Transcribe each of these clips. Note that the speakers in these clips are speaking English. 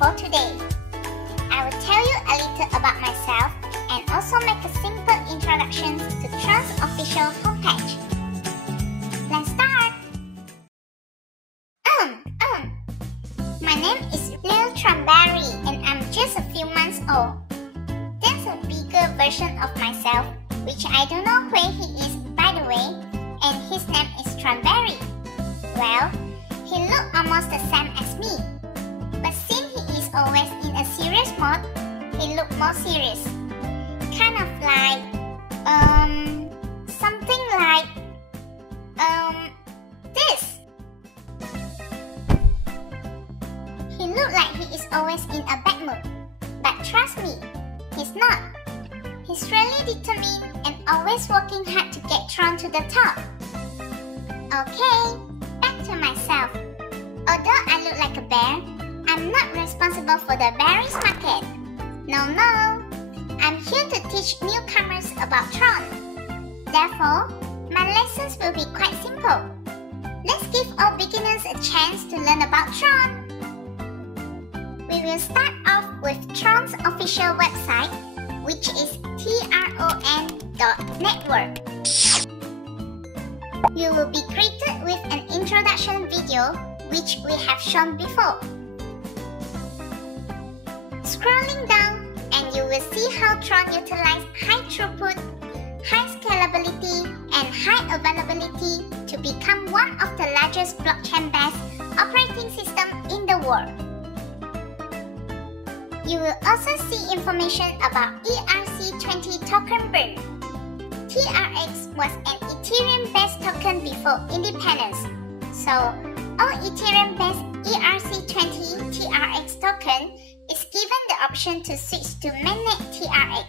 for today. I will tell you a little about myself and also make a simple introduction to Tron's official homepage. Let's start! My name is Lil Tronbeary and I'm just a few months old. There's a bigger version of myself, which I don't know where he is by the way, and his name is Tronbeary. Well, he looks almost the same as me, but since he is always in a serious mode, he looks more serious. Kind of like, something like, this. He looks like he is always in a bad mood, but trust me, he's not. He's really determined and always working hard to get Tron to the top. Okay, back to myself. Although I look like a bear, I'm not responsible for the berries market. No, I'm here to teach newcomers about Tron. Therefore, my lessons will be quite simple. Let's give all beginners a chance to learn about Tron. We will start off with Tron's official website, which is Tron.Network. You will be greeted with an introduction video, which we have shown before. Scrolling down, and you will see how Tron utilizes high throughput, high scalability, and high availability to become one of the largest blockchain-based operating systems in the world. You will also see information about ERC20 token burn. TRX was an Ethereum-based token before independence, so all Ethereum-based ERC20 TRX token is given the option to switch to mainnet TRX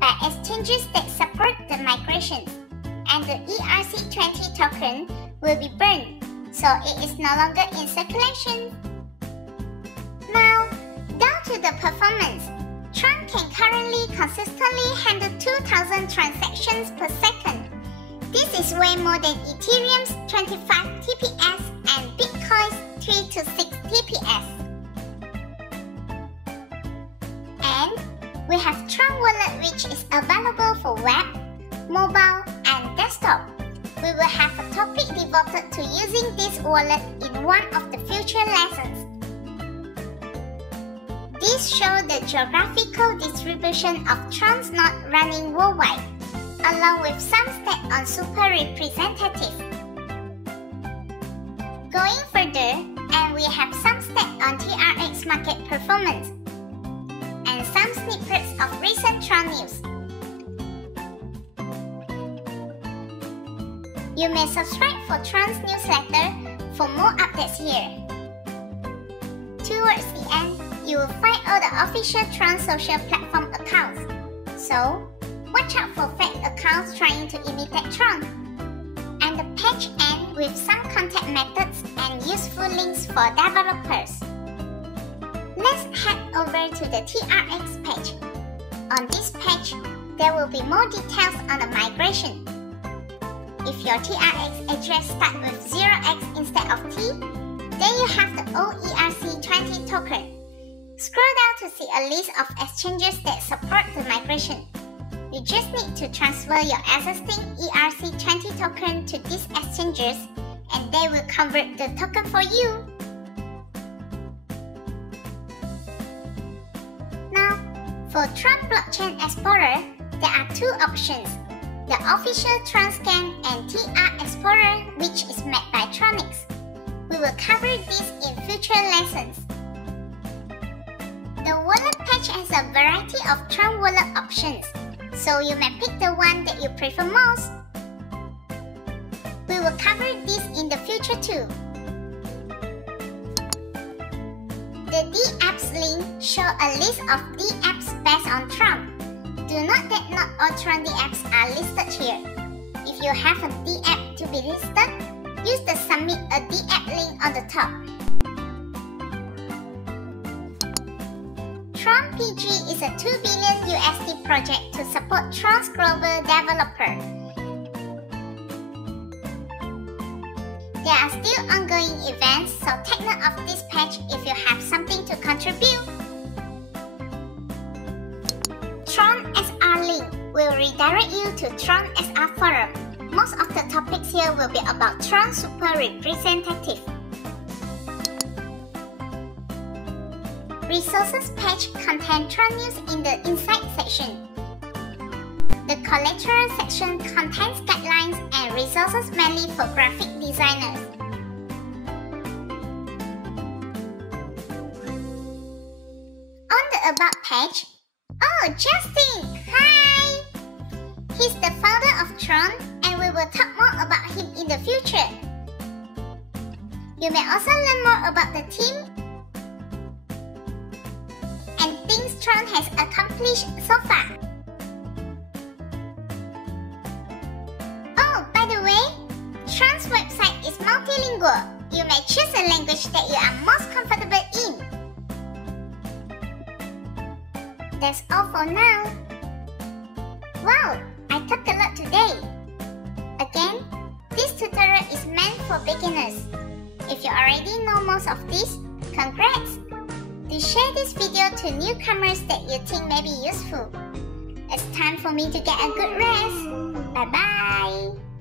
by exchanges that support the migration, and the ERC20 token will be burned, so it is no longer in circulation. Now, down to the performance. Tron can currently consistently handle 2,000 transactions per second. This is way more than Ethereum's 25 TPS and Bitcoin's 3 to 6 TPS. And we have Tron Wallet, which is available for web, mobile, and desktop. We will have a topic devoted to using this wallet in one of the future lessons. This shows the geographical distribution of Tron's node running worldwide, along with some stats on super representative. Going further, and we have some stats on TRX market performance, and some snippets of recent Tron news. You may subscribe for Tron's newsletter for more updates here. Towards the end, you will find all the official Tron social platform accounts, so watch out for fake accounts trying to imitate Tron. And the page ends with some contact methods and useful links for developers. Let's head over to the TRX page. On this page, there will be more details on the migration. If your TRX address starts with 0x instead of T, then you have the old ERC20 token. Scroll down to see a list of exchanges that support the migration. You just need to transfer your existing ERC20 token to these exchanges and they will convert the token for you. Now, for Tron Blockchain Explorer, there are two options. The official Tron Scan and TR Explorer, which is made by Tronix. We will cover this in future lessons. The wallet page has a variety of Tron wallet options, so you may pick the one that you prefer most. We will cover this in the future too. The D-Apps link shows a list of D-Apps based on Tron. Do note that not all Tron D-Apps are listed here. If you have a D-App to be listed, use the Submit a D-App link on the top. Tron PG is a $2 billion USD project to support Tron's global developer. There are still ongoing events, so take note of this page if you have something to contribute. Tron SR link will redirect you to Tron SR forum. Most of the topics here will be about Tron Super Representative. Resources page contains Tron news in the Insight section. The Collateral section contains guidelines and resources mainly for graphic designers. On the About page, oh, Justin! Hi! He's the founder of Tron, and we will talk more about him in the future. You may also learn more about the team and things Tron has accomplished so far. Oh, by the way, Tron's website is multilingual. You may choose a language that you are most comfortable in. That's all for now. Wow, I talked a lot today. Again, this tutorial is meant for beginners. If you already know most of this, congrats! To share this video to newcomers that you think may be useful. It's time for me to get a good rest. Bye bye!